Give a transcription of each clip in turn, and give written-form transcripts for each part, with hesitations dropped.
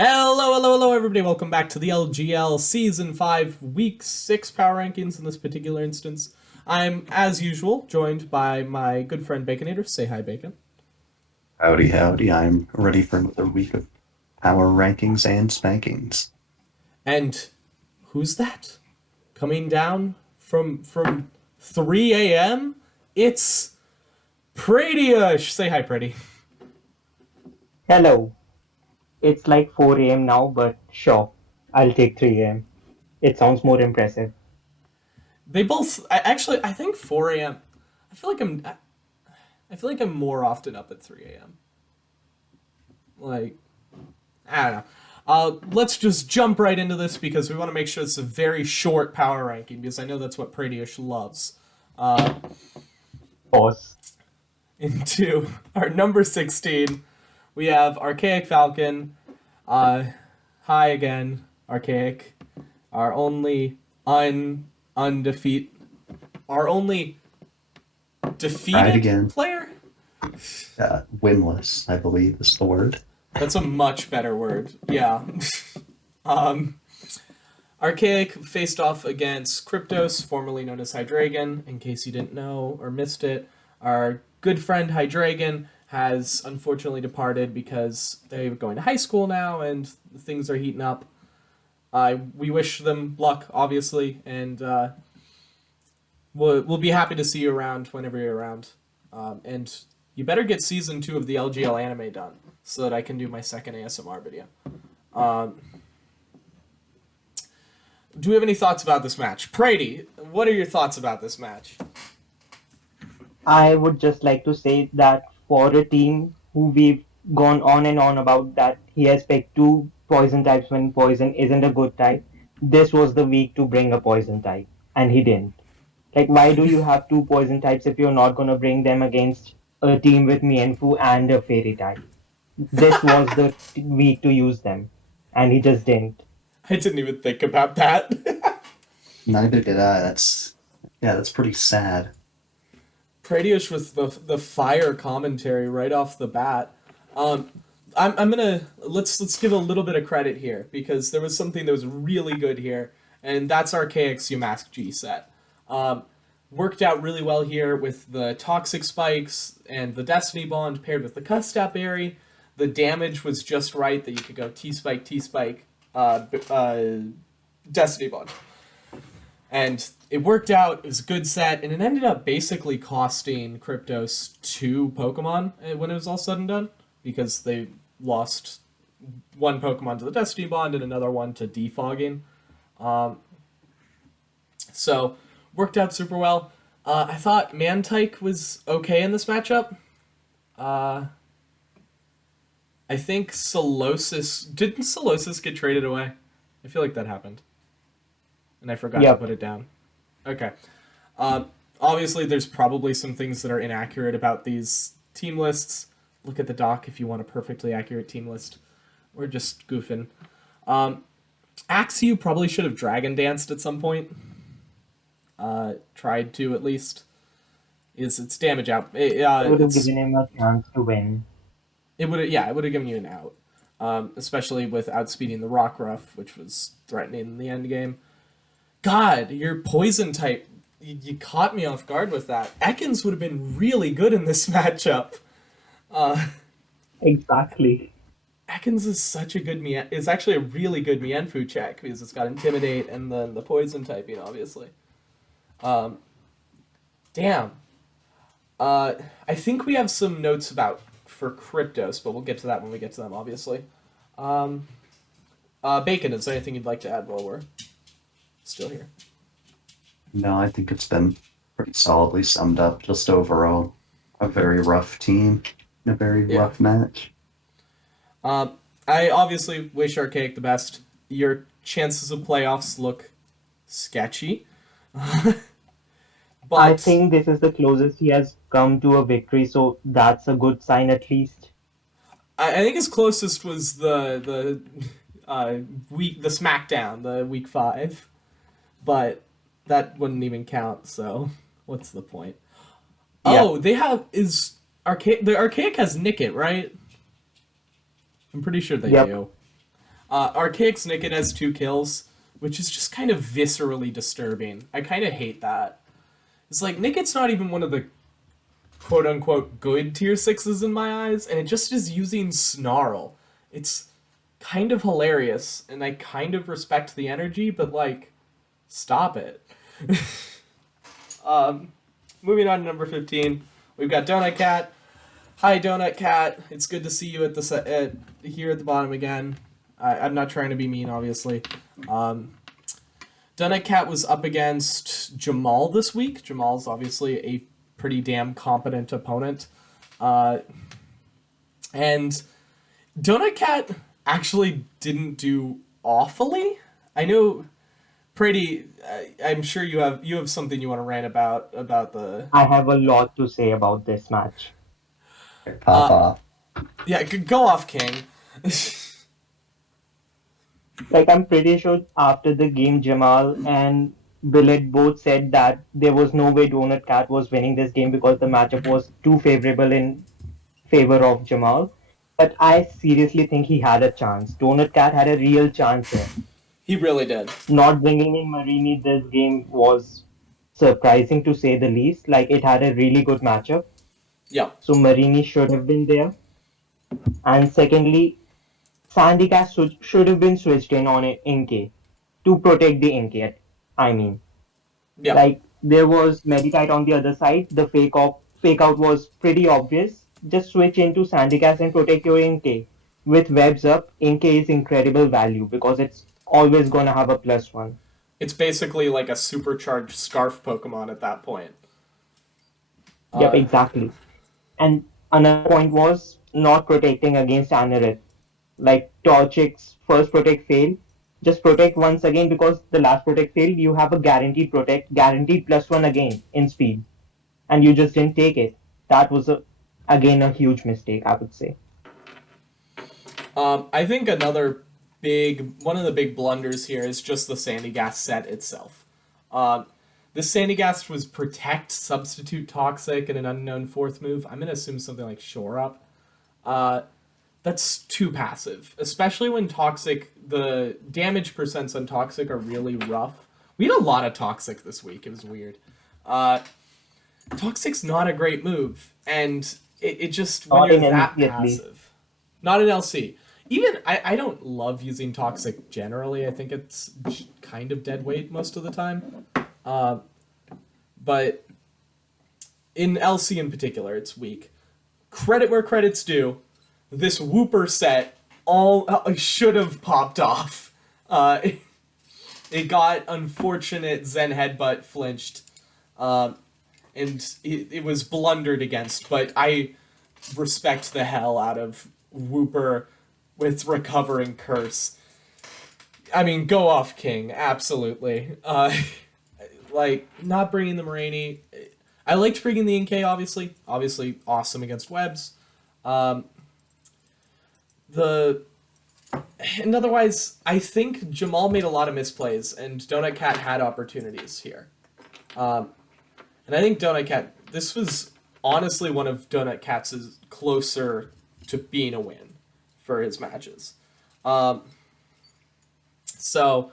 Hello, everybody. Welcome back to the LGL Season 5, Week 6 Power Rankings in this particular instance. I'm, as usual, joined by my good friend Baconater. Say hi, Bacon. Howdy, howdy. I'm ready for another week of power rankings and spankings. And who's that? Coming down from 3 a.m.? It's Pratyush. Say hi, Pretty. Hello. It's like 4 a.m. now, but sure, I'll take 3 a.m. It sounds more impressive. They both... I think 4 a.m. I feel like I'm more often up at 3 a.m. Like, I don't know. Let's just jump right into this because we want to make sure it's a very short power ranking because I know that's what Pratyush loves. Pause. Into our number 16, we have ArchaicFalcon. Hi again, Archaic. Our only undefeated, our only Tried defeated again. player. Winless, I believe, is the word. That's a much better word. Yeah. um, Archaic faced off against Kryptos, formerly known as Hydreigon. In case you didn't know or missed it, our good friend Hydreigon has unfortunately departed because they're going to high school now and things are heating up. We wish them luck, obviously, and we'll be happy to see you around whenever you're around. And you better get season 2 of the LGL anime done so that I can do my second ASMR video. Do we have any thoughts about this match? Prady, what are your thoughts about this match? I would just like to say that for a team who we've gone on and on about that he has picked two poison types when poison isn't a good type, this was the week to bring a poison type, and he didn't. Like, why do you have two poison types if you're not gonna bring them against a team with Mienfu and a fairy type? This was the week to use them, and he just didn't. I didn't even think about that. Neither did I. That's pretty sad. Pratyush with the fire commentary right off the bat. I'm gonna let's give a little bit of credit here because there was something that was really good here, and that's Archaic's Umask G set. Worked out really well here with the toxic spikes and the destiny bond paired with the Custap berry. The damage was just right that you could go T spike, destiny bond. And it worked out. It was a good set, and it ended up basically costing Kryptos 2 Pokemon when it was all said and done because they lost one Pokemon to the Destiny Bond and another one to defogging. So worked out super well. I thought Mantike was okay in this matchup. I think Solosis get traded away? I feel like that happened, and I forgot to Yep. put it down. Okay. Obviously, there's probably some things that are inaccurate about these team lists. Look at the doc if you want a perfectly accurate team list. We're just goofing. Axew probably should have Dragon Danced at some point. Tried to, at least. It's damage out. I would have given him a chance to win. It would have given you an out. Especially with outspeeding the Rockruff, which was threatening in the end game. God, your poison type, you caught me off guard with that. Ekans would have been really good in this matchup. Exactly. Ekans is such a good It's actually a really good Mienfu check because it's got Intimidate and then the poison typing, obviously. Damn. I think we have some notes for Kryptos, but we'll get to that when we get to them, obviously. Bacon, is there anything you'd like to add while we're still here? No, I think it's been pretty solidly summed up. Just overall, a very rough team in a very rough match. I obviously wish Archaic the best. Your chances of playoffs look sketchy. I But think this is the closest he has come to a victory, so that's a good sign at least. I think his closest was the SmackDown, the week 5. But that wouldn't even count, so what's the point? Yeah, Oh, they have the Archaic has Nickit, right? I'm pretty sure they yep. do. Archaic's Nicked has 2 kills, which is just kind of viscerally disturbing. I kind of hate that. It's like Nicked's not even one of the quote unquote good tier 6s in my eyes, and it just is using Snarl. It's kind of hilarious, and I kind of respect the energy, but like, stop it. Moving on to number 15, we've got Donut Cat. Hi, Donut Cat. It's good to see you at the here at the bottom again. I'm not trying to be mean, obviously. Donut Cat was up against Jamal this week. Jamal's obviously a pretty damn competent opponent. And Donut Cat actually didn't do awfully. I know, Pretty. I'm sure you have something you want to rant about the. I have a lot to say about this match. Pop off. Yeah, go off, King. Like, I'm pretty sure after the game, Jamal and Billette both said that there was no way Donut Cat was winning this game because the matchup was too favorable in favor of Jamal. But I seriously think he had a chance. Donut Cat had a real chance here. He really did. Not bringing in Marini this game was surprising to say the least. Like, it had a really good matchup. Yeah. So Marini should have been there. And secondly, Sandy Cash should have been switched in on Inke to protect the Inke. I mean, Yeah. like, there was Medikite on the other side. The fake out was pretty obvious. Just switch into Sandy Cash and protect your Inke. With webs up, Inke is incredible value because it's always gonna have a +1. It's basically like a supercharged Scarf Pokemon at that point. Yep, exactly. And another point was not protecting against Anerith. Like, Torchic's first protect failed. Just protect once again because the last protect failed. You have a guaranteed protect, guaranteed +1 again in speed. And you just didn't take it. That was, again, a huge mistake, I would say. I think one of the big blunders here is just the Sandygast set itself. The Sandygast was Protect, Substitute Toxic, and an unknown 4th move. I'm going to assume something like Shore Up. That's too passive, especially when Toxic, the damage percents on Toxic are really rough. We had a lot of Toxic this week. It was weird. Toxic's not a great move, and it just, when Not you're in that LC at least. passive. Not in LC. Even, I don't love using Toxic generally. I think it's kind of dead weight most of the time. But in LC in particular, it's weak. Credit where credit's due. This Whooper set should have popped off. It got unfortunate Zen Headbutt flinched. And it was blundered against, but I respect the hell out of Whooper with Recovering Curse. I mean, go off, King, absolutely. Like, not bringing the Marini. I liked bringing the Inkay, obviously. Obviously, awesome against webs. And otherwise, I think Jamal made a lot of misplays, and Donut Cat had opportunities here. And I think Donut Cat, this was honestly one of Donut Cat's closer to being a win for his matches. So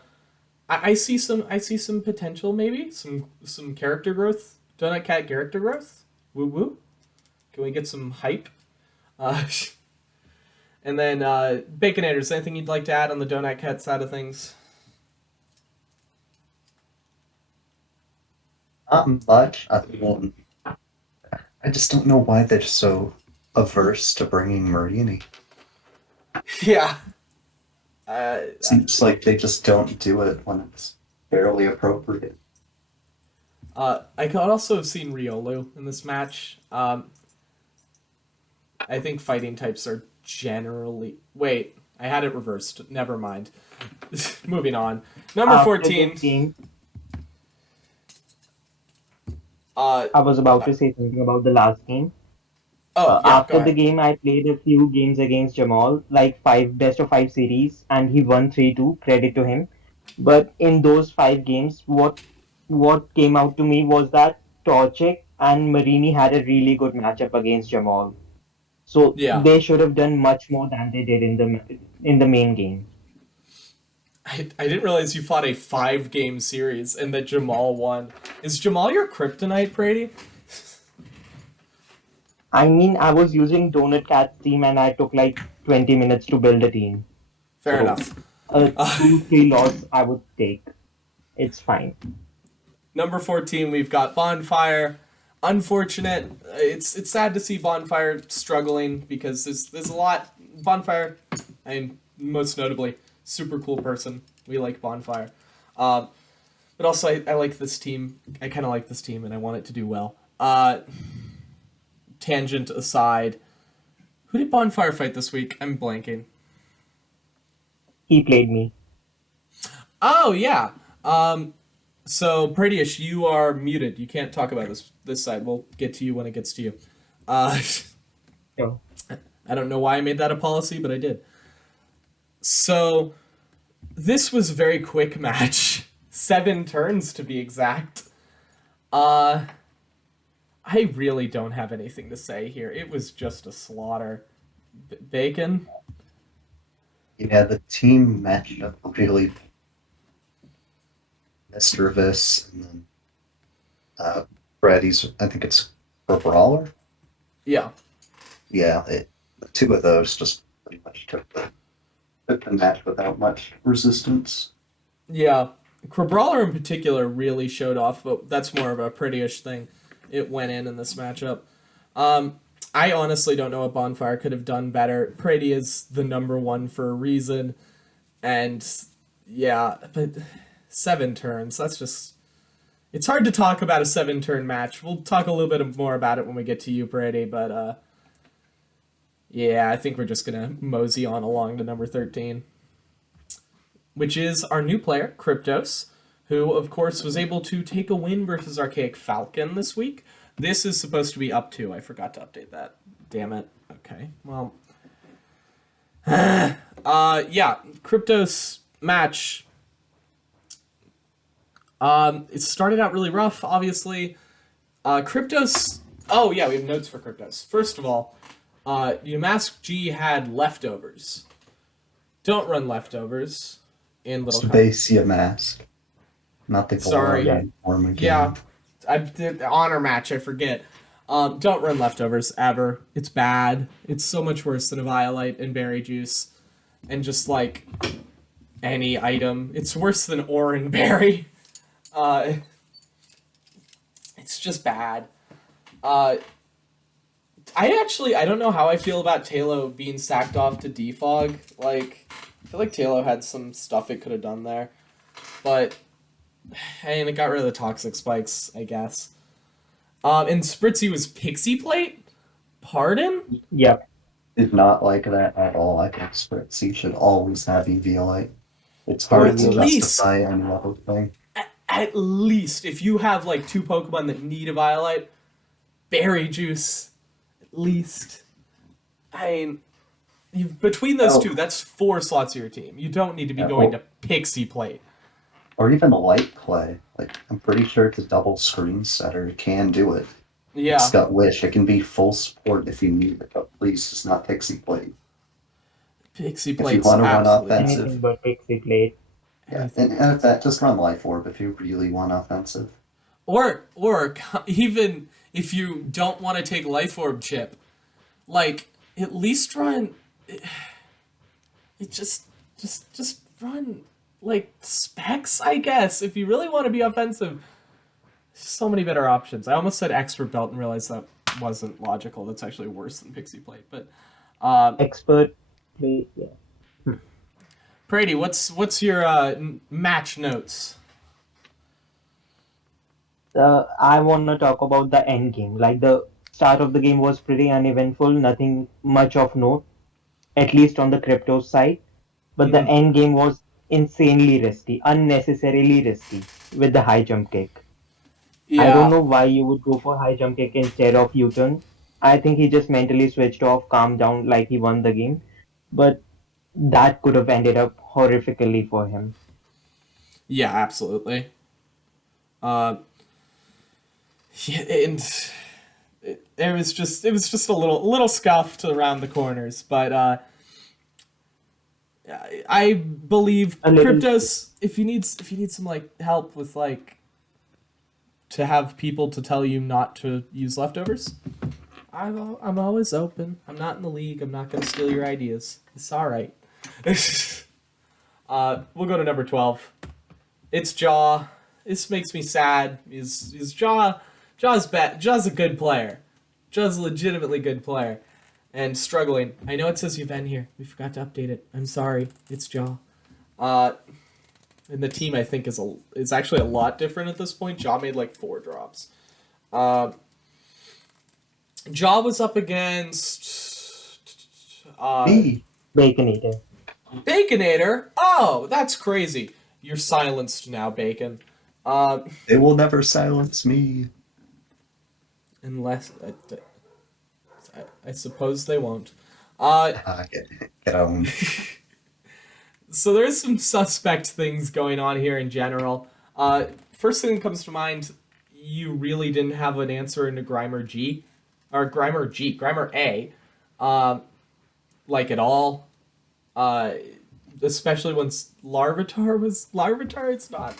I see some potential, maybe some character growth. Donut Cat character growth. Woo woo. Can we get some hype? And then Baconator, is there anything you'd like to add on the Donut Cat side of things? Not much. I just don't know why they're so averse to bringing Marini. Yeah. Seems like they just don't do it when it's fairly appropriate. I could also have seen Riolu in this match. I think fighting types are generally... Wait, I had it reversed. Never mind. Moving on. Number 14. I was about to say something about the last game. Oh, yeah, After the game, I played a few games against Jamal, like 5 best of 5 series, and he won 3-2. Credit to him. But in those 5 games, what came out to me was that Torchic and Marini had a really good matchup against Jamal. So Yeah. they should have done much more than they did in the main game. I didn't realize you fought a 5-game series and that Jamal won. Is Jamal your kryptonite, Brady? I mean, I was using Donut Cat's team and I took like 20 minutes to build a team. Fair So enough. a 2-3 loss I would take. It's fine. Number 14, we've got Bonfire. Unfortunate. It's sad to see Bonfire struggling because there's a lot. Bonfire, and most notably, super cool person. We like Bonfire. But also, I like this team. I kind of like this team, and I want it to do well. Tangent aside, who did Bonfire fight this week? I'm blanking. He played me. Oh, yeah. So, Pratyush, you are muted. You can't talk about this side. We'll get to you when it gets to you. So, I don't know why I made that a policy, but I did. So, this was a very quick match. 7 turns, to be exact. I really don't have anything to say here. It was just a slaughter. Bacon? Yeah, the team matched up really mischievous, and then Brady's, I think it's a brawler. Yeah. Yeah, the two of those just pretty much took the match without much resistance. Yeah. Brawler in particular really showed off, but that's more of a Pratyush thing. It went in this matchup. I honestly don't know what Bonfire could have done better. Prady is the number 1 for a reason. And, yeah, but 7 turns, that's just... It's hard to talk about a 7-turn match. We'll talk a little bit more about it when we get to you, Prady, but, yeah, I think we're just going to mosey on along to number 13. Which is our new player, Kryptos, who, of course, was able to take a win versus ArchaicFalcon this week. This is supposed to be up 2. I forgot to update that. Damn it. Okay, well. Yeah, Kryptos match. It started out really rough, obviously. Kryptos... Oh, yeah, we have notes for Kryptos. First of all, Mask G had leftovers. Don't run leftovers in Little Spacia Mask. Not the Sorry. uniform again. Yeah, I did the honor match. I forget. Don't run leftovers ever. It's bad. It's so much worse than a Violite and Berry Juice, and just like any item. It's worse than Ore and Berry. It's just bad. I don't know how I feel about Talo being sacked off to Defog. Like, I feel like Talo had some stuff it could have done there, but. And it got rid of the toxic spikes, I guess. And Spritzy was Pixie Plate? Pardon? yep. Did not like that at all. I think Spritzy should always have EVLite. It's Or hard at to least- justify any other thing. At least, if you have like 2 Pokemon that need a Violite, Berry Juice, at least. I mean, between those 2, that's 4 slots of your team. You don't need to be going to Pixie Plate. Or even a light clay. Like, I'm pretty sure it's a double screen setter. It can do it. Yeah. It's got Wish. It can be full support if you need it, but please, it's not Pixie Plate. Pixie If you Plate's want to run absolutely... offensive, Anything but Pixie Plate. yeah, and that just run Life Orb if you really want offensive. Or even if you don't want to take Life Orb Chip, like, at least run... It just run... like, Specs, I guess, if you really want to be offensive. So many better options. I almost said Expert Belt and realized that wasn't logical. That's actually worse than Pixie Plate. But Expert Plate, yeah. Prady, what's your match notes? I want to talk about the end game. Like, the start of the game was pretty uneventful, nothing much of note, at least on the Kryptos side. But the end game was insanely risky, unnecessarily risky, with the high jump kick. Yeah. I don't know why you would go for high jump kick instead of U-turn. I think he just mentally switched off, calmed down like he won the game. But that could have ended up horrifically for him. Yeah, absolutely. Yeah, and it was just a little scuffed around the corners, but I believe A little- Kryptos. If you need some like help with like to have people to tell you not to use leftovers, I'm always open. I'm not in the league. I'm not gonna steal your ideas. It's all right. We'll go to number 12. It's Jaw. This makes me sad. Is Jaw's bad. Jaw's a good player. Jaw's a legitimately good player. And struggling. I know it says you've been here. We forgot to update it. I'm sorry. It's Jaw. And the team I think is actually a lot different at this point. Jaw made like 4 drops. Jaw was up against Me. Baconator. Baconator. Oh, that's crazy. You're silenced now, Bacon. They will never silence me. Unless I suppose they won't. Get on. So there's some suspect things going on here in general. First thing that comes to mind, you really didn't have an answer into Grimer G, or Grimer A, like at all. Especially once Larvitar. It's not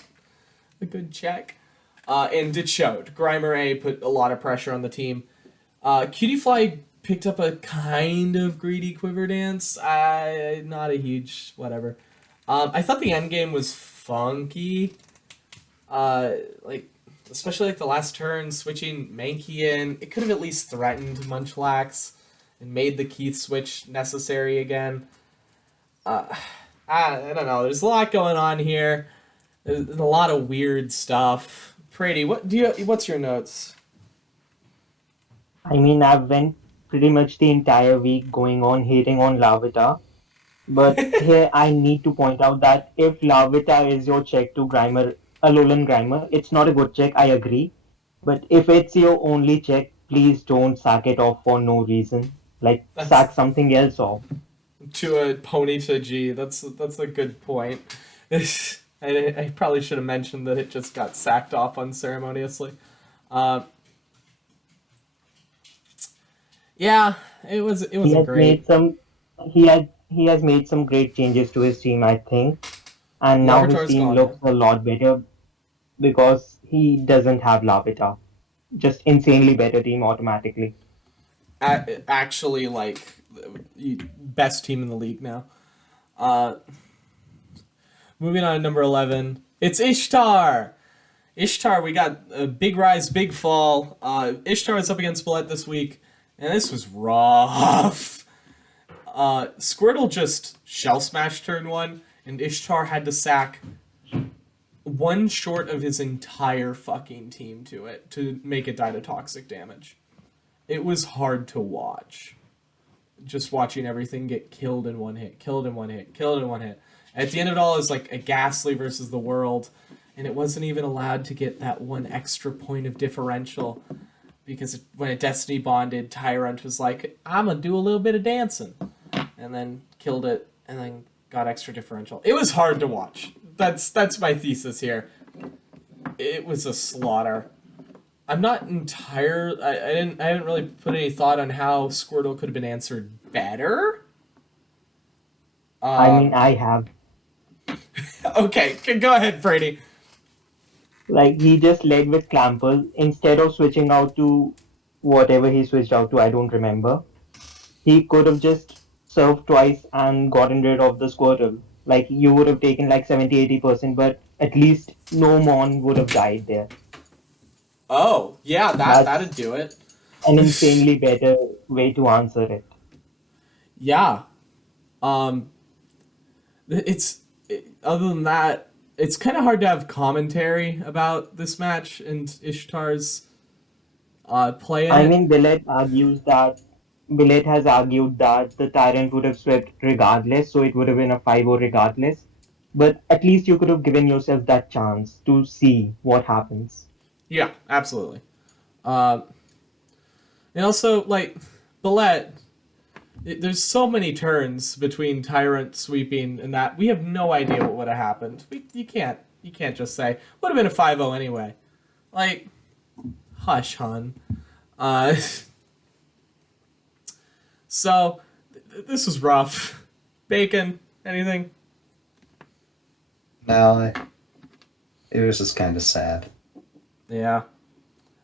a good check. And it showed. Grimer A put a lot of pressure on the team. Cutiefly picked up a kind of greedy quiver dance. Not a huge whatever. I thought the end game was funky. Like especially like the last turn switching Mankey in. It could have at least threatened Munchlax and made the Keith switch necessary again. I don't know. There's a lot going on here. There's a lot of weird stuff. Prady, what's your notes? I mean, I've went pretty much the entire week going on hating on Larvitar. But here I need to point out that if Larvitar is your check to Grimer, Alolan Grimer, it's not a good check, I agree. But if it's your only check, please don't sack it off for no reason. Like, sack something else off. To a Ponyta G. That's a good point. I probably should have mentioned that it just got sacked off unceremoniously. Yeah, it was He has great. made some he has made some great changes to his team, I think. And now Larvitar's his team gone looks a lot better because he doesn't have Larvitar. Just insanely better team automatically. Actually, like best team in the league now. Moving on to number 11, it's Ishtar. Ishtar, we got a big rise, big fall. Ishtar is up against Billette this week, and this was rough. Squirtle just shell smashed turn 1, and Ishtar had to sack one short of his entire fucking team to it to make it die to toxic damage. It was hard to watch. Just watching everything get killed in one hit, killed in one hit, killed in one hit. At the end of it all, it was like a Ghastly versus the world, and it wasn't even allowed to get that one extra point of differential because when it Destiny bonded, Tyrant was like, I'm gonna do a little bit of dancing, and then killed it, and then got extra differential. It was hard to watch. That's my thesis here. It was a slaughter. I'm not entire. I haven't really put any thought on how Squirtle could have been answered better. I mean, I have. Okay, go ahead, Brady. Like, he just led with Clample instead of switching out to whatever he switched out to, I don't remember. He could have just served twice and gotten rid of the Squirtle. Like, you would have taken like 70-80%, but at least no Mon would have died there. Oh, yeah, That's- that'd do it. An insanely better way to answer it. Yeah. Other than that, it's kind of hard to have commentary about this match and Ishtar's play in I it. mean, Billette has argued that the Tyrant would have swept regardless, so it would have been a 5-0 regardless. But at least you could have given yourself that chance to see what happens. Yeah, absolutely. And also, like, Billette, there's so many turns between Tyrant sweeping and that. We have no idea what would have happened. You can't just say, would have been a 5-0 anyway. Like, hush, hun. So, this was rough. Bacon, Anything? No, it was just kind of sad. Yeah.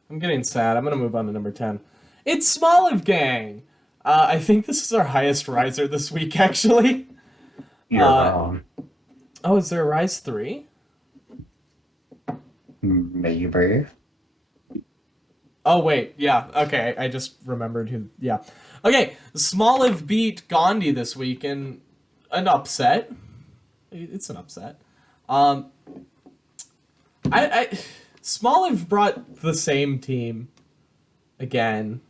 I'm getting sad. I'm going to move on to number 10. It's SmolivGang. I think this is our highest riser this week, actually. You're wrong. Oh, is there a rise 3? Maybe. Oh, wait. Yeah. Okay. I just remembered who. Yeah. Okay. Smoliv beat Gandhi this week in an upset. It's an upset. Smoliv brought the same team again,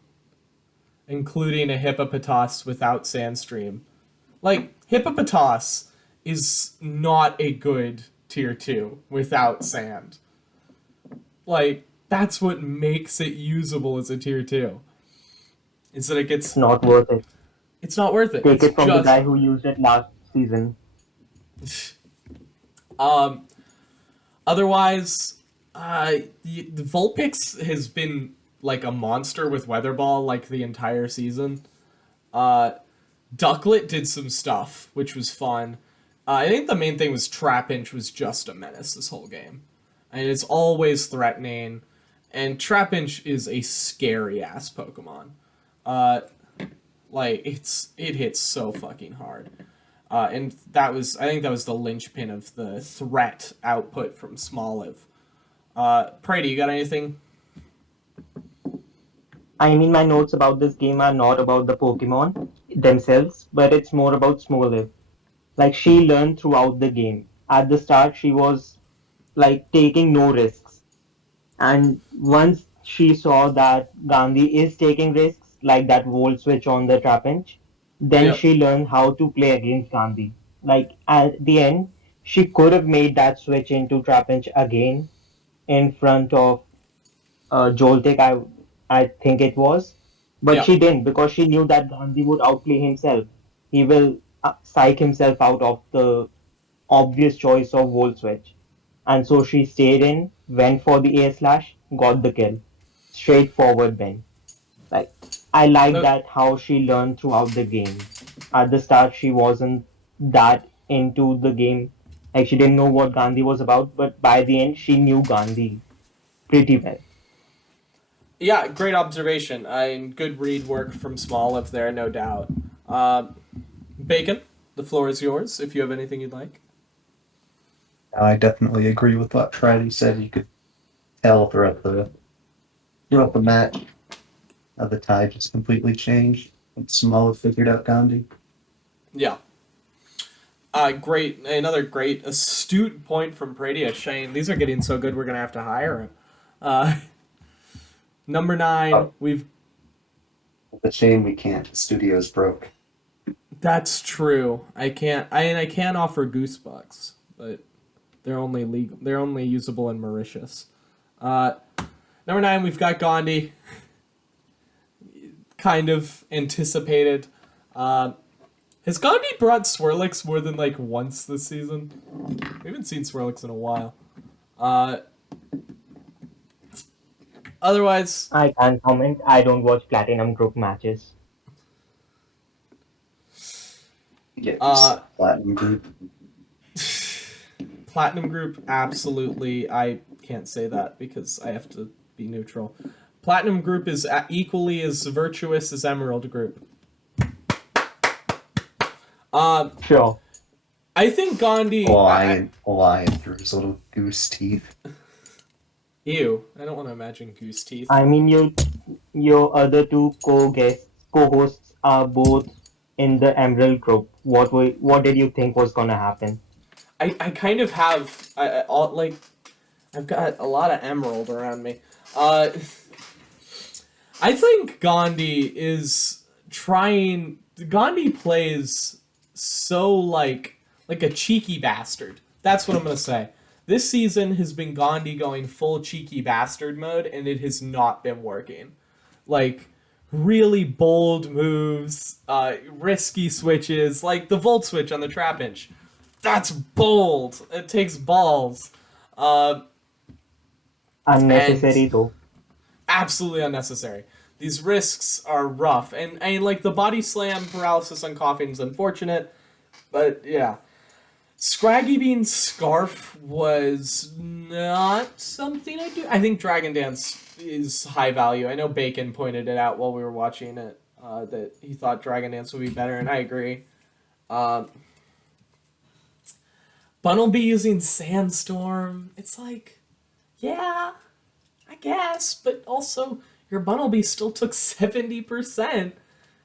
including a Hippopotas without Sandstream. Like, Hippopotas is not a good tier 2 without Sand. Like, that's what makes it usable as a tier 2. Is that it gets... It's not worth it. It's not worth it. Take It's it from the guy who used it last season. Otherwise, the Vulpix has been like a monster with Weatherball like the entire season. Ducklet did some stuff, which was fun. I think the main thing was Trapinch was just a menace this whole game. And it's always threatening, and Trapinch is a scary-ass Pokemon. Like, it hits so fucking hard. And I think that was the linchpin of the threat output from Smoliv. Prady, you got anything? I mean, my notes about this game are not about the Pokemon themselves, but it's more about Smoliv. Like, she learned throughout the game. At the start, she was, like, taking no risks. And once she saw that Gandhi is taking risks, like that volt switch on the Trapinch, then Yep. she learned how to play against Gandhi. Like, at the end, she could have made that switch into Trapinch again in front of Joltik, I think it was. But Yep. she didn't because she knew that Gandhi would outplay himself. He will psych himself out of the obvious choice of Volt Switch. And so she stayed in, went for the air slash, got the kill. Straightforward win. Like, I like Uh, that how she learned throughout the game. At the start, she wasn't that into the game. Like, she didn't know what Gandhi was about, but by the end, she knew Gandhi pretty well. Yeah, great observation. And good read work from Smoliv there, no doubt. Bacon, the floor is yours if you have anything you'd like. I definitely agree with what Freddy said. You could tell throughout the match how the tide just completely changed. And Small figured out Gandhi. Yeah. Another great astute point from Pratyush. Shane, these are getting so good we're gonna have to hire him. Number 9, Oh. we've. It's a shame we can't. The studio's broke. That's true. I can't offer Goosebucks, but they're only legal. They're only usable in Mauritius. Number 9, we've got Gandhi. Kind of anticipated. Has Gandhi brought Swirlix more than like once this season? We haven't seen Swirlix in a while. Otherwise, I can't comment. I don't watch Platinum Group matches. Yeah, Uh, Platinum Group. Platinum Group, absolutely. I can't say that because I have to be neutral. Platinum Group is equally as virtuous as Emerald Group. Sure. I think Gandhi. Lion through his little goose teeth. Ew! I don't want to imagine goose teeth. I mean, your other two co-hosts are both in the Emerald Group. What did you think was gonna happen? I kind of have I've got a lot of emerald around me. I think Gandhi is trying. Gandhi plays so like a cheeky bastard. That's what I'm gonna say. This season has been Gandhi going full cheeky bastard mode, and it has not been working. Like, really bold moves, risky switches, like the Volt switch on the Trapinch. That's bold. It takes balls. Unnecessary And though. absolutely unnecessary. These risks are rough, and like the body slam paralysis on Coffin is unfortunate. But yeah. Scraggy Bean's scarf was not something I do. I think Dragon Dance is high value. I know Bacon pointed it out while we were watching it, that he thought Dragon Dance would be better, and I agree. Bunnelby using Sandstorm, it's like, yeah, I guess, but also your Bunnelby still took 70%,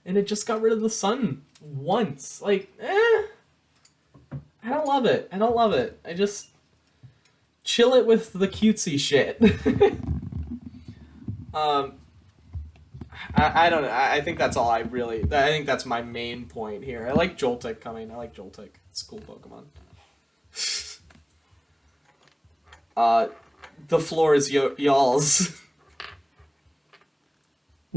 and it just got rid of the sun once. Like, I don't love it. I don't love it. I just chill it with the cutesy shit. I don't know. I think that's all I think that's my main point here. I like Joltik coming. I like Joltik. It's a cool Pokemon. The floor is y'all's.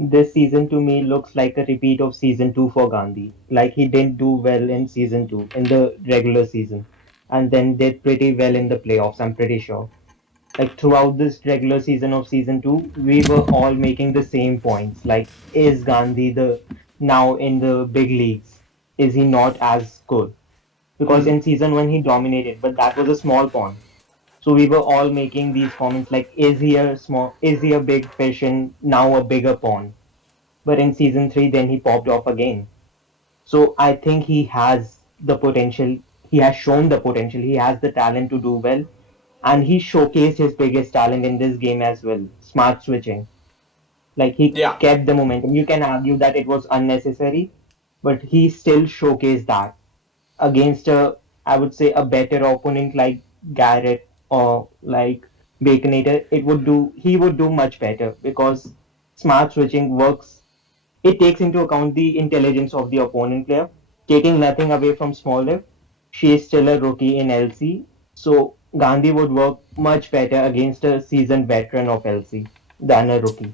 This season to me looks like a repeat of season 2 for Gandhi. Like he didn't do well in season 2, in the regular season, and then did pretty well in the playoffs, I'm pretty sure. Like throughout this regular season of season 2, we were all making the same points. Like, is Gandhi the now in the big leagues? Is he not as good? Because Mm. in season 1 he dominated, but that was a small pond. So we were all making these comments like, is he a big fish in now a bigger pond? But in season 3, then he popped off again. So I think he has the potential. He has shown the potential. He has the talent to do well. And he showcased his biggest talent in this game as well, smart switching. Like he Yeah. kept the momentum. You can argue that it was unnecessary, but he still showcased that against I would say, a better opponent like Garrett or like Baconator. He would do much better because smart switching works. It takes into account the intelligence of the opponent player, taking nothing away from Smoliv. She is still a rookie in LC, so Gandhi would work much better against a seasoned veteran of LC than a rookie.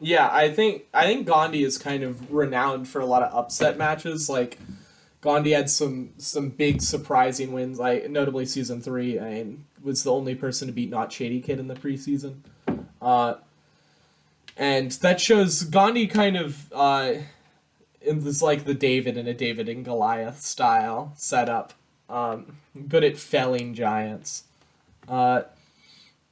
Yeah, I think Gandhi is kind of renowned for a lot of upset matches. Like Gandhi had some big surprising wins, like notably season 3. I mean, was the only person to beat Not Shady Kid in the preseason. Uh, and that shows Gandhi kind of in this like the David and a David and Goliath style setup. Good at felling giants. Uh,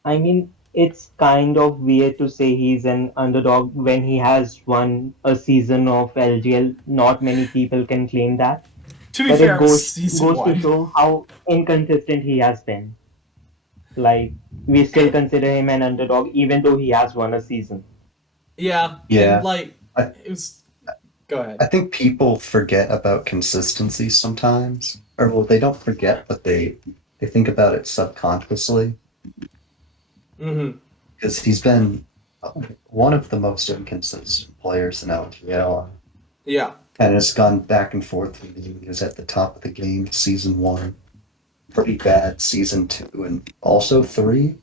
I mean, it's kind of weird to say he's an underdog when he has won a season of LGL. Not many people can claim that, to be but it fair, it was goes season goes to 1. show how inconsistent he has been. Like we still consider him an underdog even though he has won a season. Yeah, and Yeah. like I, it was. Go I ahead. think people forget about consistency sometimes. Or well, they don't forget, but they think about it subconsciously. Mm-hmm. Because he's been one of the most inconsistent players in LGL. Yeah. And has gone back and forth. He was at the top of the game season 1, pretty bad season 2, and also 3.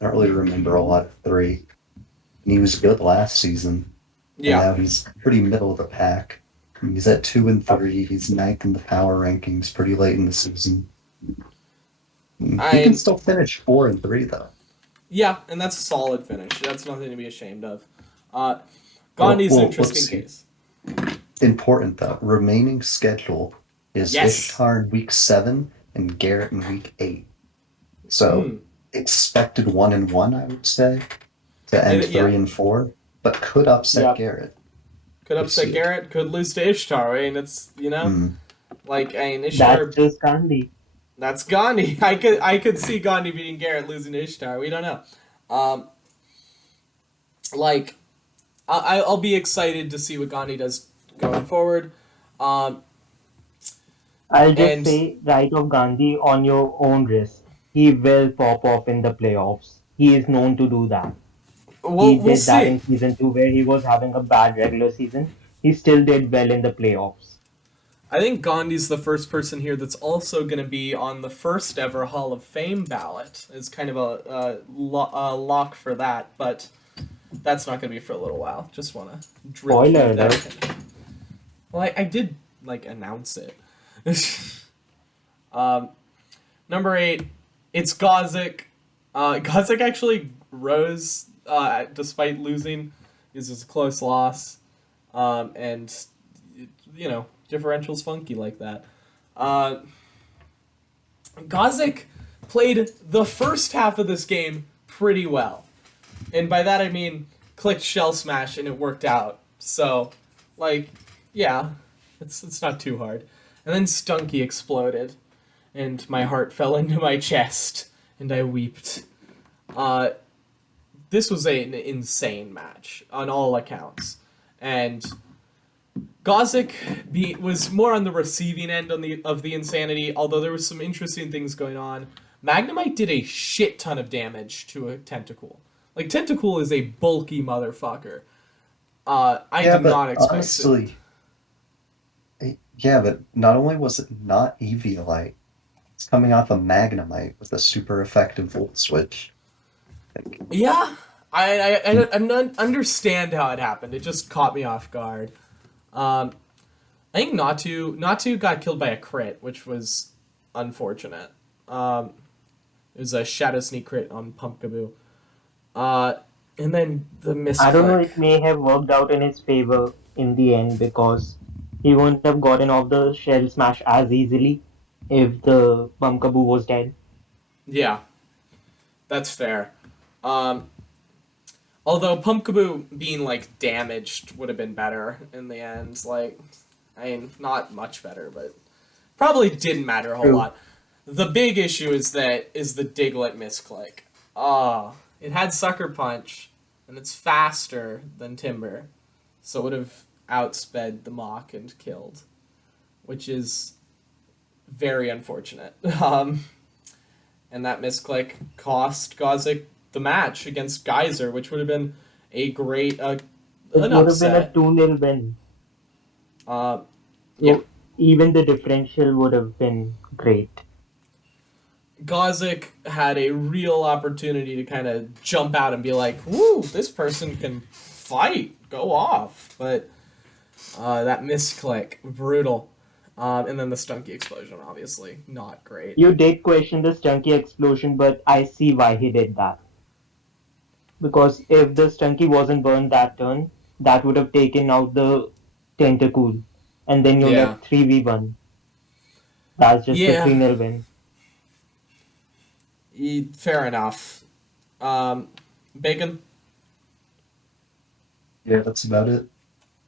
I don't really remember a lot of 3. And he was good last season, and Yeah. now he's pretty middle of the pack. I mean, he's at 2 and 3. He's ninth in the power rankings pretty late in the season. He can I still finish 4 and 3 though. Yeah, and that's a solid finish. That's nothing to be ashamed of. Uh, Well, Gandhi's an well, let's interesting see. case. Important though. Remaining schedule is Yes. Ishtar in week 7 and Garrett in week 8. So Mm. expected 1 and 1, I would say, to end Yeah. 3 and 4, but could upset Yeah, Garrett. Could We'll upset see. Garrett. Could lose to Ishtar. And it's Hmm. like I mean that's Ishtar. just Gandhi. That's Gandhi. I could see Gandhi beating Garrett, losing to Ishtar. We don't know. Um, like I'll be excited to see what Gandhi does going forward. Um, I'll just and say right of Gandhi on your own risk. He will pop off in the playoffs. He is known to do that. He we'll did that see. in season 2 where he was having a bad regular season. He still did well in the playoffs. I think Gandhi's the first person here that's also going to be on the first ever Hall of Fame ballot. Is kind of a lock for that, but that's not going to be for a little while. Just want to drip Spoiler feed alert. that. Well, I did like announce it. um, number 8, it's Gauzic. Gauzic actually rose despite losing. This is a close loss, and differential's funky like that. Uh, Gauzic played the first half of this game pretty well. And by that I mean clicked Shell Smash and it worked out. So, like, yeah, it's not too hard. And then Stunky exploded, and my heart fell into my chest, and I wept. This was an insane match on all accounts, and Gauzic was more on the receiving end of the insanity, although there was some interesting things going on. Magnemite did a shit ton of damage to a Tentacool. Like, Tentacool is a bulky motherfucker. I did not expect honestly, yeah, but not only was it not Eviolite, it's coming off a Magnemite with a super effective Volt Switch. Like, Yeah, I don't understand how it happened. It just caught me off guard. I think Natu got killed by a crit, which was unfortunate. It was a Shadow Sneak crit on Pumpkaboo. And then the misclick. I don't know, it may have worked out in his favor in the end because he wouldn't have gotten off the Shell Smash as easily if the Pumpkaboo was dead. Yeah, that's fair. Um, although Pumpkaboo being like damaged would have been better in the end. Like, I mean, not much better, but probably didn't matter a whole True. lot. The big issue is the Diglett misclick. It had Sucker Punch, and it's faster than Timber, so it would have outsped the Mach and killed, which is very unfortunate. And that misclick cost Gauzic the match against Geiser, which would have been a great It an would have been a upset. 2-0 win. Yeah. So even the differential would have been great. Gauzic had a real opportunity to kind of jump out and be like, "Woo, this person can fight, go off," but that misclick, brutal. And then the Stunky explosion, obviously not great. You did question the Stunky explosion, but I see why he did that. Because if the Stunky wasn't burned that turn, that would have taken out the Tentacool. And then you're Yeah, left 3v1. That's just a yeah, 3-0 win. fair enough. Bacon. yeah, that's about it.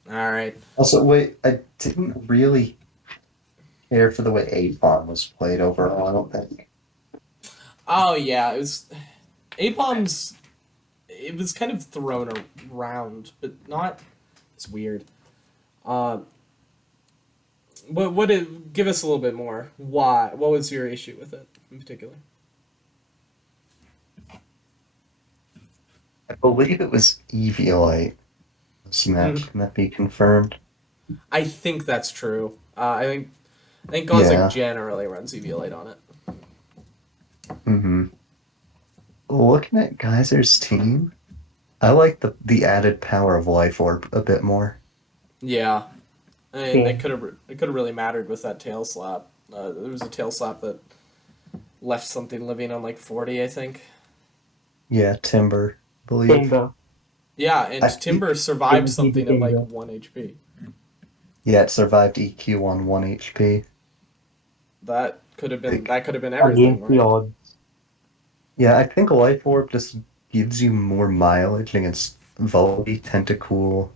All right. Also, wait, I didn't really care for the way A-Bomb was played overall, I don't think. Oh yeah, it was Apom's. It was kind of thrown around, but not. It's weird. Uh, what did give us a little bit more? Why? What was your issue with it in particular? I believe it was Eviolite. This match, can that be confirmed? I think that's true. I think Gauzic Yeah. generally runs Eviolite on it. Mm-hmm. Looking at Geyser's team, I like the added power of Life Orb a bit more. Yeah, and Same. it could have really mattered with that tail slap. There was a tail slap that left something living on like 40, I think. Yeah, Timber, I believe. Timber. Yeah, and I- Timber survived Timber. something at like 1 HP. Yeah, it survived EQ on 1 HP. That could have been Like, everything, Against the right? odds. Yeah, I think Life Orb just gives you more mileage against Volby, Tentacool,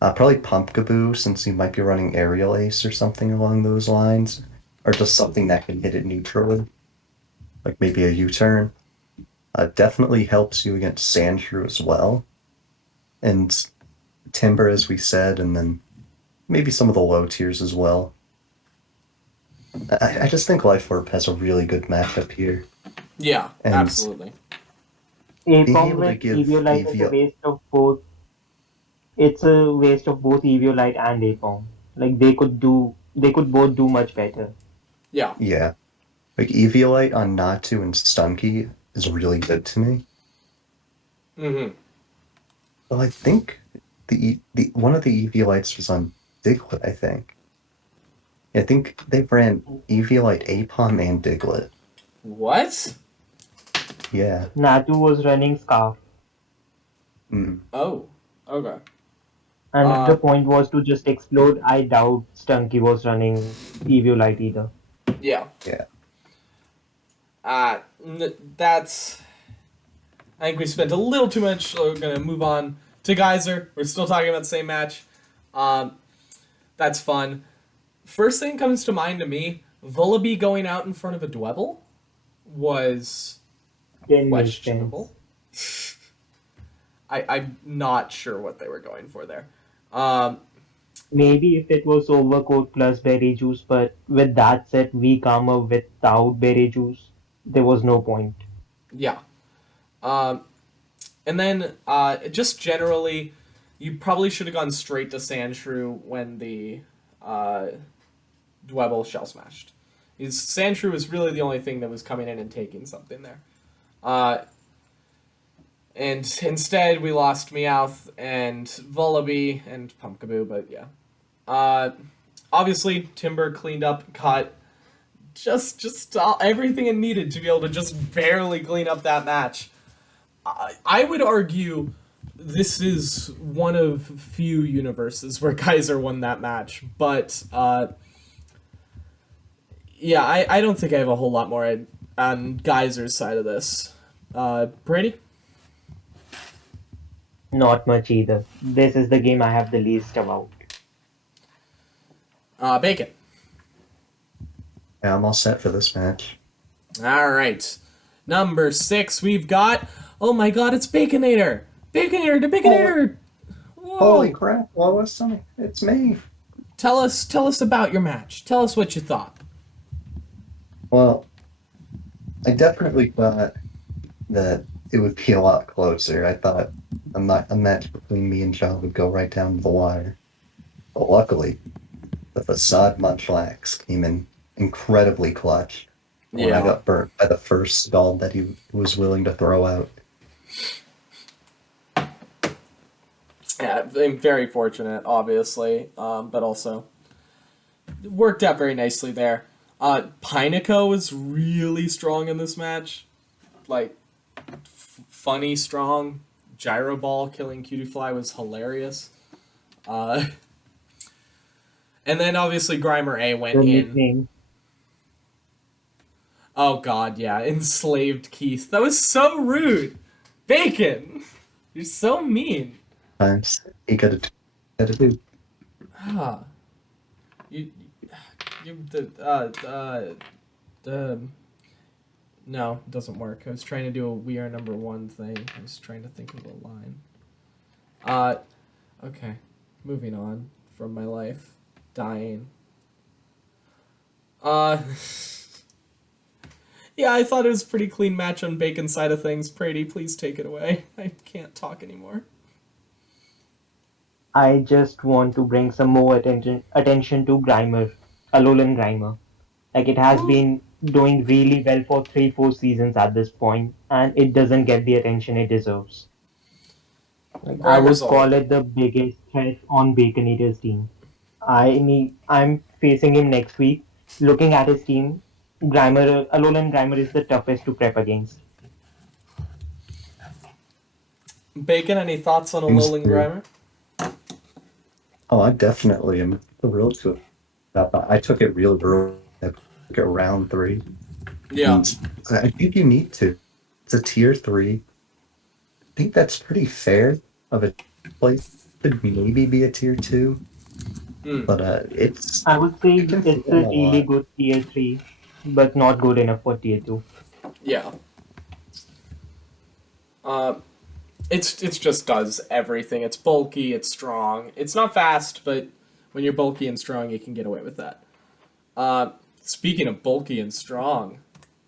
probably Pumpkaboo, since you might be running Aerial Ace or something along those lines, or just something that can hit it neutrally, like maybe a U-turn. Definitely helps you against Sandshrew as well, and Timber, as we said, and then maybe some of the low tiers as well. I just think Life Orb has a really good matchup here. Yeah, And absolutely. being Apom able to with give Eviolite is a Eviolite, waste of both. It's a waste of both Eviolite and Apom. Like they could both do much better. Yeah. yeah, like Eviolite on Natu and Stunky is really good to me. Mm-hmm. Well, I think the one of the Eviolites was on Diglett, I think. I think they ran Eviolite Apom and Diglett. What? Yeah. Natu was running Scarf. Mm. Oh. Okay. And Uh, the point was to just explode. I doubt Stunky was running Eviolite either. Yeah. Yeah. That's. I think we spent a little too much, so we're gonna move on to Geiser. We're still talking about the same match. That's fun. First thing comes to mind to me, Vullaby going out in front of a Dwebble was Didn't make questionable. I'm not sure what they were going for there. Um, Maybe if it was Overcoat plus berry juice, but with that set, weak armor without berry juice, there was no point. yeah. Um, and then just generally, you probably should have gone straight to Sandshrew when the Dwebble shell smashed. Sandshrew was really the only thing that was coming in and taking something there. And instead, we lost Meowth and Vullaby and Pumpkaboo, but yeah. Obviously, Timber cleaned up, got just everything it needed to be able to just barely clean up that match. I would argue this is one of few universes where Geyser won that match, but yeah, I don't think I have a whole lot more on Geyser's side of this. Brady? Not much either. This is the game I have the least about. Bacon. Yeah, I'm all set for this match. All right. Number 6, we've got. Oh my God! It's Baconater. Baconator to Baconator. Whoa. Holy crap! What was something? It's me. Tell us about your match. Tell us what you thought. Well, I definitely thought that it would be a lot closer. I thought a match between me and Jamal would go right down to the wire. But luckily, the Facade Munchlax came in incredibly clutch when I got burnt by the first Scald that he was willing to throw out. Yeah, I'm very fortunate, obviously, but also it worked out very nicely there. Pineco was really strong in this match, like funny strong. Gyro Ball killing Cutiefly was hilarious. And then obviously Grimer A went The in. nickname. Oh God, yeah, enslaved Keith. That was so rude. Bacon, you're so mean. Times he could have do. Ah, you no, it doesn't work. I was trying to do a "We Are Number One" thing. I was trying to think of a line. Okay, moving on from my life, dying. Yeah, I thought it was a pretty clean match on Bacon's side of things. Brady, please take it away. I can't talk anymore. I just want to bring some more attention to Grimer, Alolan Grimer. Like it has been doing really well for 3-4 seasons at this point, and it doesn't get the attention it deserves. Like, I would Grimer's call it the biggest threat on Baconator's team. I'm facing him next week. Looking at his team, Alolan Grimer is the toughest to prep against. Bacon, any thoughts on a Seems Alolan fair. Grimer? Oh, I definitely am thrilled to that. I took it real early. I took it round 3. Yeah. And I think you need to. It's a tier 3. I think that's pretty fair of a place. Could maybe be a tier 2. But it's. I would say It can it's feel a a really lot. good tier 3, but not good enough for tier 2. Yeah. It's just does everything. It's bulky, it's strong. It's not fast, but when you're bulky and strong, you can get away with that. Speaking of bulky and strong,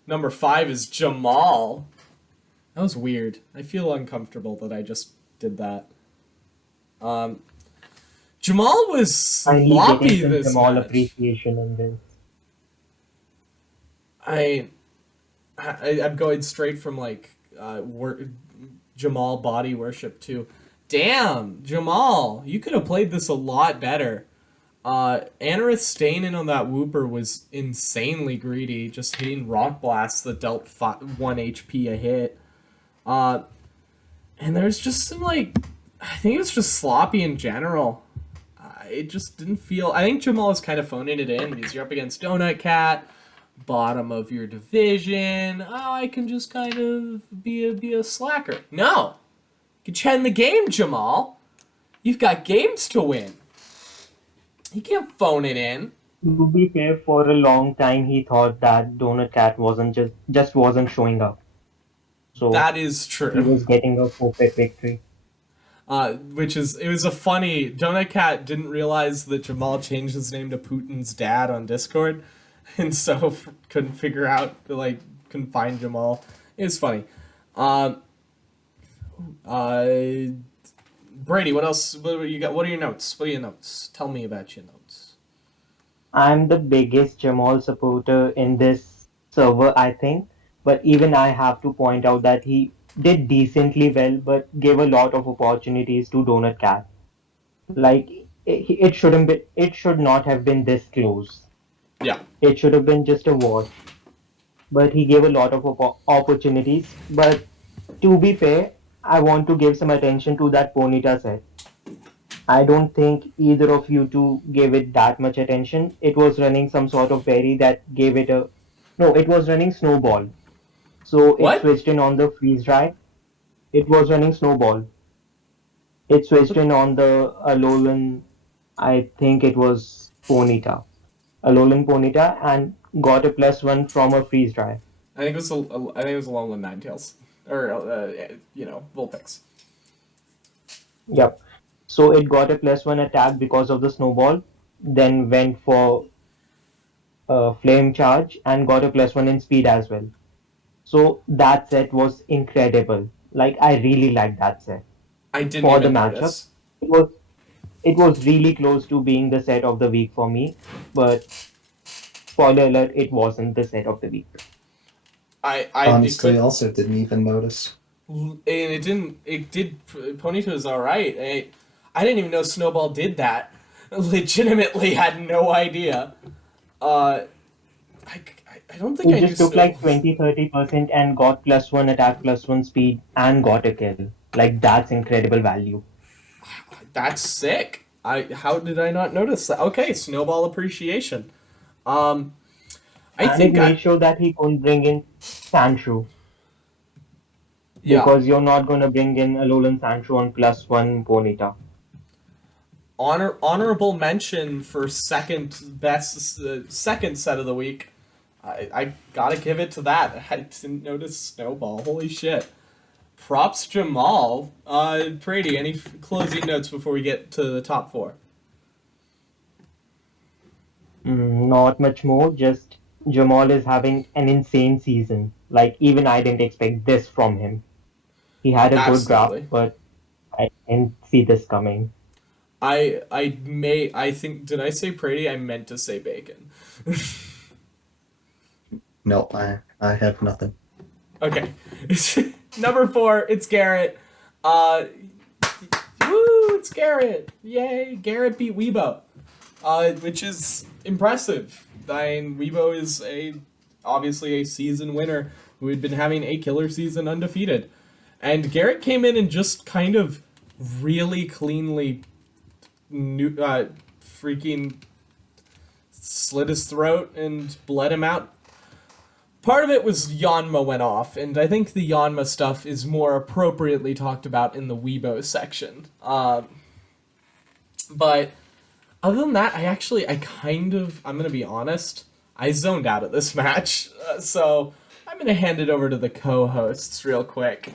number 5 is Jamal. That was weird. I feel uncomfortable that I just did that. Jamal was Finally sloppy getting some this Jamal match. appreciation in this. I'm going straight from like Jamal body worship to, damn, Jamal, you could have played this a lot better. Anorith staying in on that Wooper was insanely greedy, just hitting rock blasts that dealt 1 HP a hit. And there's just some like, I think it was just sloppy in general. It just didn't feel. I think Jamal is kind of phoning it in because you're up against Donut Cat, bottom of your division. Oh, I can just kind of be a slacker. No, you can end the game, Jamal. You've got games to win. You can't phone it in. To be fair, for a long time he thought that Donut Cat wasn't just wasn't showing up. So That is he true. was getting a forfeit victory. It was a funny. Donut Cat didn't realize that Jamal changed his name to Putin's dad on Discord, and so couldn't figure out, like, couldn't find Jamal. It was funny. Um, uh, Brady, what else? What you got? What are your notes? What are your notes? Tell me about your notes. I'm the biggest Jamal supporter in this server, I think. But even I have to point out that he did decently well, but gave a lot of opportunities to Donut Cat. Like it shouldn't be, it should not have been this close. Yeah, It should have been just a wash. But he gave a lot of opportunities. But to be fair, I want to give some attention to that Ponyta set. I don't think either of you two gave it that much attention. It was running some sort of berry that gave it a. No, it was running Snowball. So it what? switched in on the freeze dry. It was running Snowball. It switched in on the Alolan, I think it was Ponyta. Alolan Ponyta and got a +1 from a freeze dry. I think it was I think it was Alolan Ninetales, or Vulpix. Yep. So it got a +1 attack because of the Snowball, then went for Flame Charge and got a +1 in speed as well. So that set was incredible. Like I really liked that set I didn't for the even matchup. notice. It was it was really close to being the set of the week for me, but spoiler alert, it wasn't the set of the week. It Honestly, could, also didn't even notice. and it didn't. It did. Ponyta was all right. I didn't even know Snowball did that. Legitimately had no idea. I don't think He I knew just took like Snowball. 20-30% and got +1 attack, +1 speed, and got a kill. Like that's incredible value. That's sick. How did I not notice that? Okay, Snowball appreciation. Um, I And it think made sure that he couldn't bring in Sandshrew yeah. because you're not gonna bring in Alolan Sandshrew on +1 Ponyta. Honorable mention for second set of the week. I gotta give it to that. I didn't notice Snowball. Holy shit. Props Jamal. Brady, any closing notes before we get to the top four? Not much more, just Jamal is having an insane season. Like, even I didn't expect this from him. He had a good draft, Absolutely. but I didn't see this coming. I think, did I say Brady? I meant to say Bacon. No, I have nothing. Okay. Number 4, it's Garrett. Woo, it's Garrett. Yay, Garrett beat Weebo. Which is impressive. I mean, Weebo is obviously a season winner who had been having a killer season undefeated. And Garrett came in and just kind of really cleanly freaking slit his throat and bled him out. Part of it was Yanma went off, and I think the Yanma stuff is more appropriately talked about in the Weebo section. But other than that, I'm gonna be honest, I zoned out of this match. So I'm gonna hand it over to the co-hosts real quick.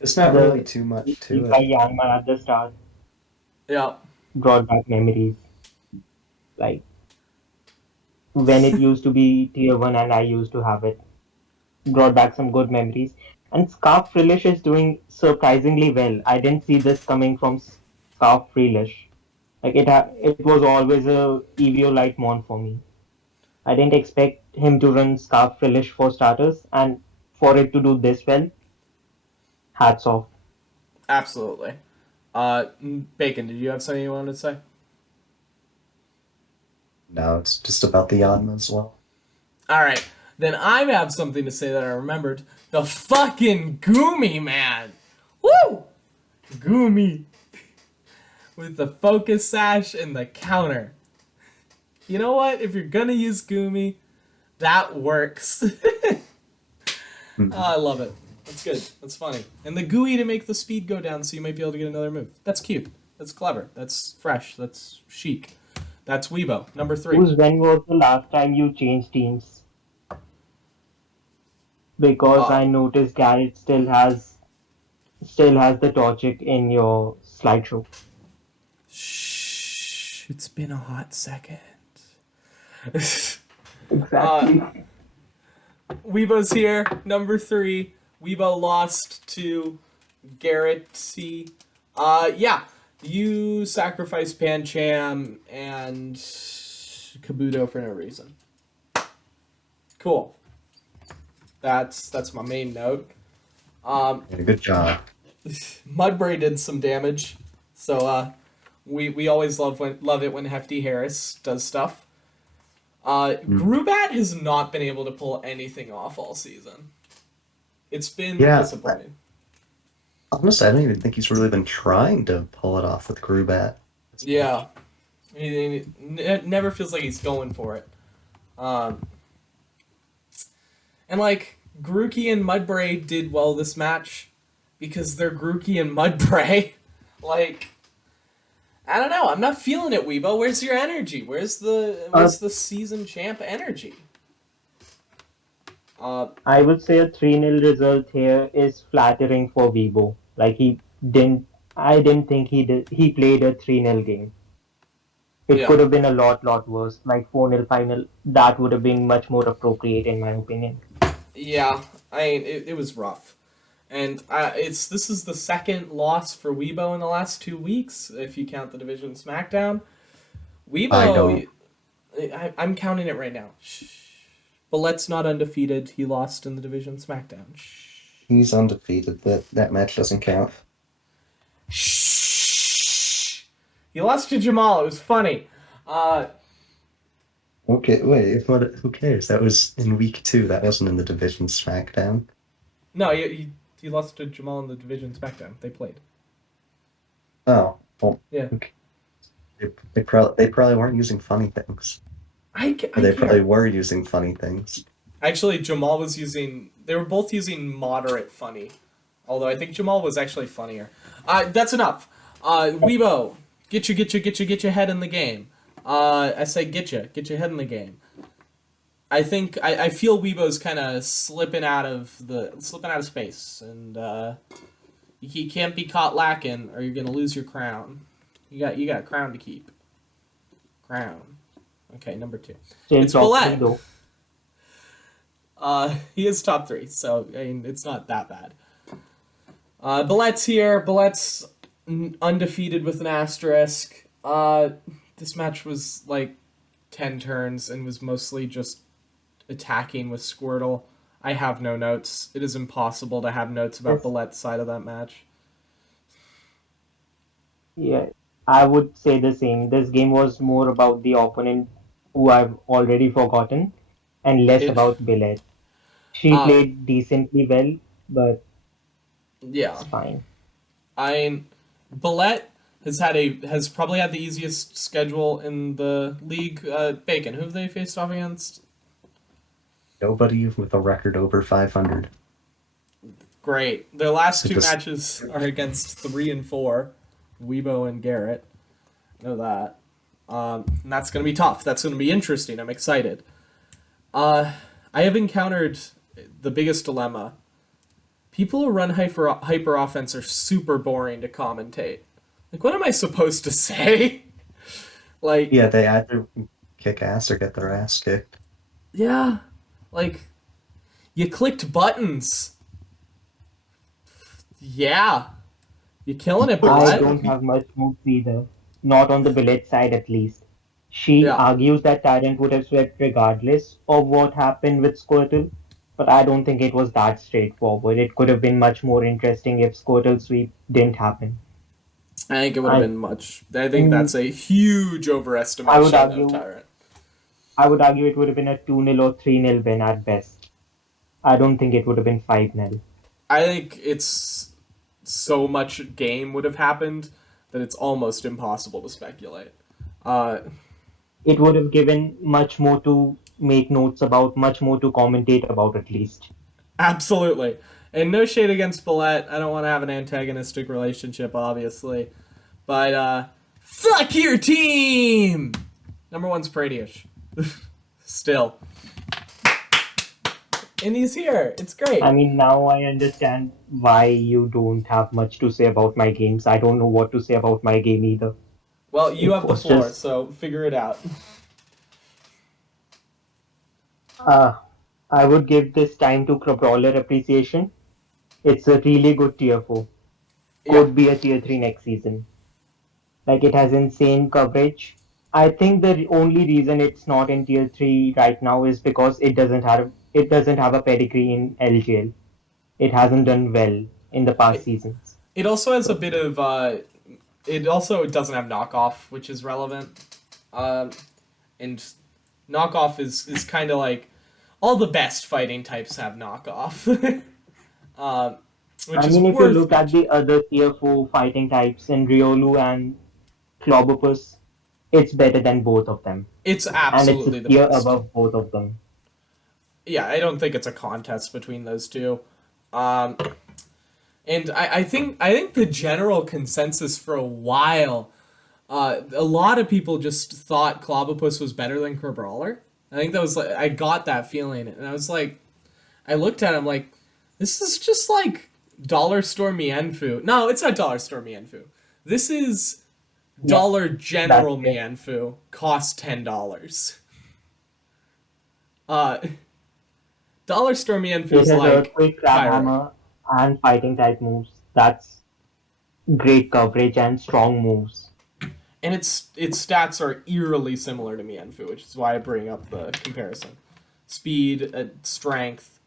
It's not The really too much to by it. Yanma at the start Yeah. brought back memories. Like, when it used to be tier 1 and I used to have it. Brought back some good memories. And Scarf Freelish is doing surprisingly well. I didn't see this coming from Scarf Freelish. Like it was always a EVO light mon for me. I didn't expect him to run Scarf Freelish for starters, and for it to do this well, hats off. Absolutely. Bacon, did you have something you wanted to say? No, it's just about the Yadma as well. Alright, then I have something to say that I remembered. The fucking Goomy, man! Woo! Goomy! With the focus sash and the counter. You know what? If you're gonna use Gumi, that works. Oh, I love it. That's good. That's funny. And the GUI to make the speed go down so you might be able to get another move. That's cute. That's clever. That's fresh. That's chic. That's Weebo, number 3. When was the last time you changed teams? Because Uh, I noticed Garrett still has the Torchic in your slideshow. shh. It's been a hot second. Exactly. Weebo's here, number 3. Weebo lost to Garrett C. Yeah. You sacrifice Pancham and Kabuto for no reason. Cool. That's my main note. Yeah, good job. Mudbray did some damage, so we always love it when Hefty Harris does stuff. Grubat has not been able to pull anything off all season. It's been disappointing. Honestly, I don't even think he's really been trying to pull it off with Grubat. Yeah, it never feels like he's going for it. And like Grookey and Mudbray did well this match because they're Grookey and Mudbray. Like, I don't know. I'm not feeling it, Weebo. Where's your energy? Where's the season champ energy? I would say a 3-0 result here is flattering for Weebo. Like I didn't think he played a 3-0 game. It Yeah. could have been a lot worse, like 4-0 final. That would have been much more appropriate in my opinion. Yeah, I mean, it was rough. And this is the second loss for Weebo in the last 2 weeks, if you count the Division SmackDown. Weebo, I don't. I'm counting it right now. Shh. Billette's not undefeated. He lost in the Division SmackDown. Shh. He's undefeated. That match doesn't count. Shh. He lost to Jamal. It was funny. Okay, wait. Who cares? That was in week 2. That wasn't in the Division SmackDown. No, he lost to Jamal in the Division SmackDown. They played. Oh, well, Yeah. okay. They probably weren't using funny things. They probably were using funny things. Actually, Jamal was using... They were both using moderate funny. Although I think Jamal was actually funnier. That's enough. Weebo, get your head in the game. I say get your head in the game. I think I feel Weebo's kind of slipping out of space, and he can't be caught lacking, or you're gonna lose your crown. You got a crown to keep. Crown. Okay, number 2. Still It's top Billette. 3 though. He is top 3, so I mean it's not that bad. Billette's here. Billette's undefeated with an asterisk. This match was like 10 turns and was mostly just attacking with Squirtle. I have no notes. It is impossible to have notes about Billette's side of that match. Yeah, I would say the same. This game was more about the opponent who I've already forgotten and less It, about Billette. She uh, played decently well, but yeah. it's fine. Billette has probably had the easiest schedule in the league. Bacon, who have they faced off against? Nobody with a record over 500. Great. Their last 2 matches are against 3 and 4, Weebo and Garrett. Know that. And that's going to be tough. That's going to be interesting. I'm excited. I have encountered the biggest dilemma. People who run hyper offense are super boring to commentate. Like, what am I supposed to say? Like, Yeah, they either kick ass or get their ass kicked. yeah, like, you clicked buttons. Yeah, you're killing it, I Billette. don't have much moves either. Not on the Billette side, at least. She argues that Tyrant would have swept regardless of what happened with Squirtle, but I don't think it was that straightforward. It could have been much more interesting if Squirtle sweep didn't happen. I think it would have been much. I think that's a huge overestimation of Tyrant. I would argue it would have been a 2-0 or 3-0 win at best. I don't think it would have been 5-0. I think it's so much game would have happened that it's almost impossible to speculate. it would have given much more to make notes about, much more to commentate about at least. Absolutely. And no shade against Billette. I don't want to have an antagonistic relationship, obviously. But, fuck your team! Number one's Pratyush. Still. And he's here. It's great. I mean, now I understand why you don't have much to say about my games. I don't know what to say about my game either. Well, you It have the was floor, just- so figure it out. I would give this time to Brawler Appreciation. It's a really good tier 4. Could Yeah. be a tier 3 next season. Like, it has insane coverage. I think the only reason it's not in tier 3 right now is because it doesn't have a pedigree in LGL. It hasn't done well in the past seasons. It also has a bit of, it also doesn't have knockoff, which is relevant. And knockoff is kind of like, all the best fighting types have knockoff. Which I is mean, if you worth look at mentioning. the other tier 4 fighting types in Riolu and Clobopus, it's better than both of them. It's And it's a absolutely the tier best. above both of them. Yeah, I don't think it's a contest between those two. Um, and I think the general consensus for a while, a lot of people just thought Clobopus was better than Brawler. I think that was like I got that feeling, and I was like, I looked at him like, this is just like Dollar Store Mienfu. No, it's not Dollar Store Mienfu. This is Yeah, Dollar General that's it. Mienfu. Cost $10. Uh, Dollar Store Mienfu It is has like Earthquake, Crab Pyro. Hammer, and fighting type moves. That's great coverage and strong moves. And its stats are eerily similar to Mienfu, which is why I bring up the comparison. Speed, strength,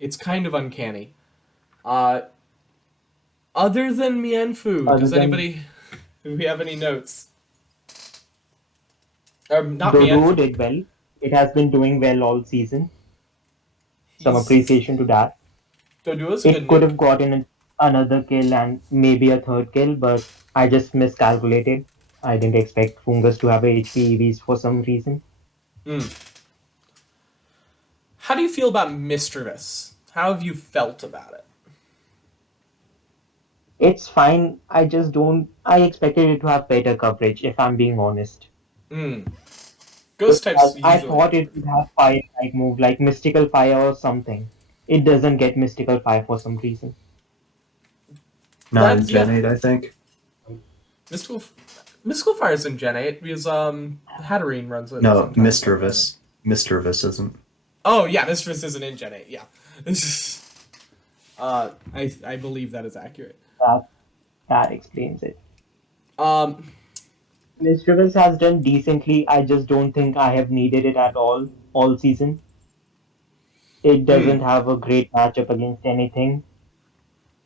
it's kind of uncanny. Other than Mienfu, Other does than anybody do we have any notes? Not Doduo Mienfu. did well. It has been doing well all season. Some He's appreciation to that. Doduo's a good It could nuke. have gotten another kill and maybe a third kill, but I just miscalculated. I didn't expect Fungus to have HP EVs for some reason. Mm. How do you feel about Mischievous? How have you felt about it? It's fine. I just don't. I expected it to have better coverage, if I'm being honest. Mm. Ghost types I usually thought have it better would coverage. have fire type move like Mystical Fire or something. It doesn't get Mystical Fire for some reason. Not in That Gen yeah, 8, I think. mystical mystical fire is in Gen 8 because Hatterene runs it No, sometimes. Mischievous. Mischievous isn't. Oh yeah, Mistress isn't in Gen 8. Yeah, I believe that is accurate. That that explains it. Um, Mischievous has done decently. I just don't think I have needed it at all season. It doesn't hmm. have a great matchup against anything,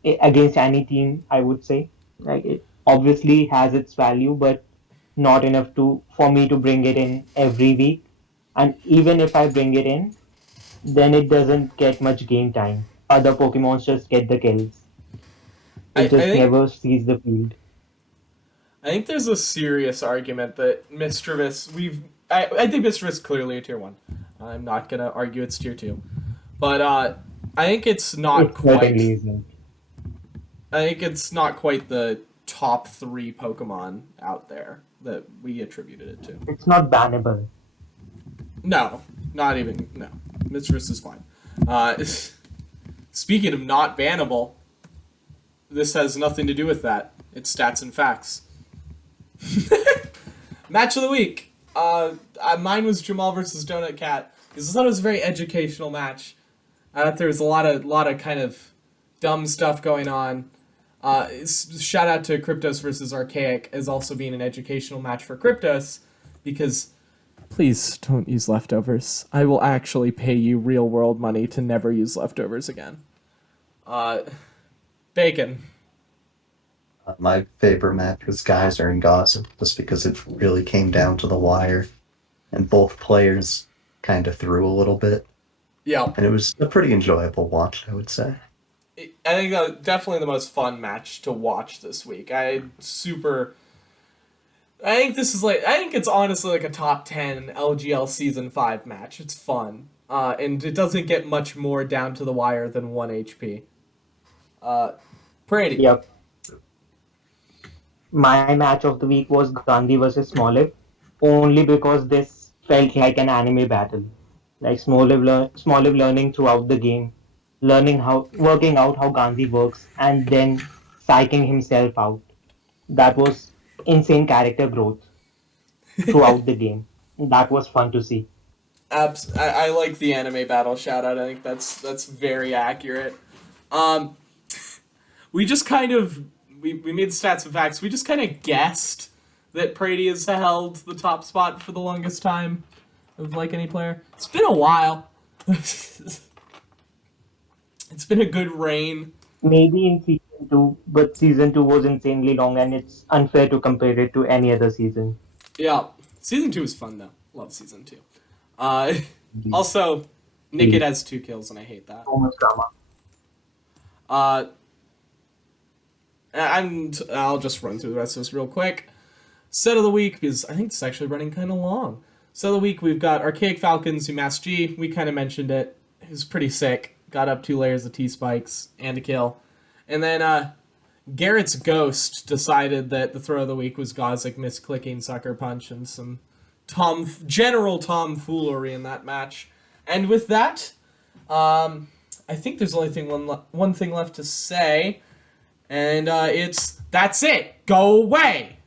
against any team. I would say, like it obviously has its value, but not enough to for me to bring it in every week. And even if I bring it in, then it doesn't get much game time. Other Pokemons just get the kills. I It just think never sees the field. I think there's a serious argument that Mischievous I think Mischievous is clearly a tier 1. I'm not gonna argue it's tier 2, but I think it's not It quite. certainly isn't. I think it's not quite the top 3 Pokemon out there that we attributed it to. It's not bannable. No, not even no. Mischievous is fine. Speaking of not bannable, this has nothing to do with that. It's stats and facts. Match of the week. Mine was Jamal versus Donut Cat because I thought it was a very educational match. I thought there was a lot of kind of dumb stuff going on. Shout out to Kryptos versus Archaic as also being an educational match for Kryptos because please don't use leftovers. I will actually pay you real world money to never use leftovers again. Bacon. My favorite match was Geyser and Gauzic, just because it really came down to the wire, and both players kind of threw a little bit, Yeah. and it was a pretty enjoyable watch, I would say. I think that was definitely the most fun match to watch this week. I super I think this is I think it's honestly like a top 10 LGL Season 5 match. It's fun. And it doesn't get much more down to the wire than 1 HP. Prady. Yep. My match of the week was Gandhi versus Smoliv, only because this felt like an anime battle. Like Smoliv learning throughout the game, working out how Gandhi works, and then psyching himself out. That was insane character growth throughout the game. That was fun to see. I like the anime battle shout out. I think that's very accurate. Um, we just kind of we made the stats and facts. We just kind of guessed that Prady has held the top spot for the longest time of like any player. It's been a while. It's been a good reign. Maybe in season two, but season two was insanely long, and it's unfair to compare it to any other season. Yeah, season 2 is fun though. Love season 2. Also, Nicked has 2 kills, and I hate that. So much drama. And I'll just run through the rest of this real quick. Set of the week, because I think it's actually running kind of long. Set of the week, we've got ArchaicFalcon, Zumas G. We kind of mentioned it. He was pretty sick. Got up 2 layers of T-spikes and a kill. And then Garrett's Ghost decided that the throw of the week was Gauzic misclicking Sucker Punch and some general tomfoolery in that match. And with that, I think there's only one thing left to say. And that's it. Go away.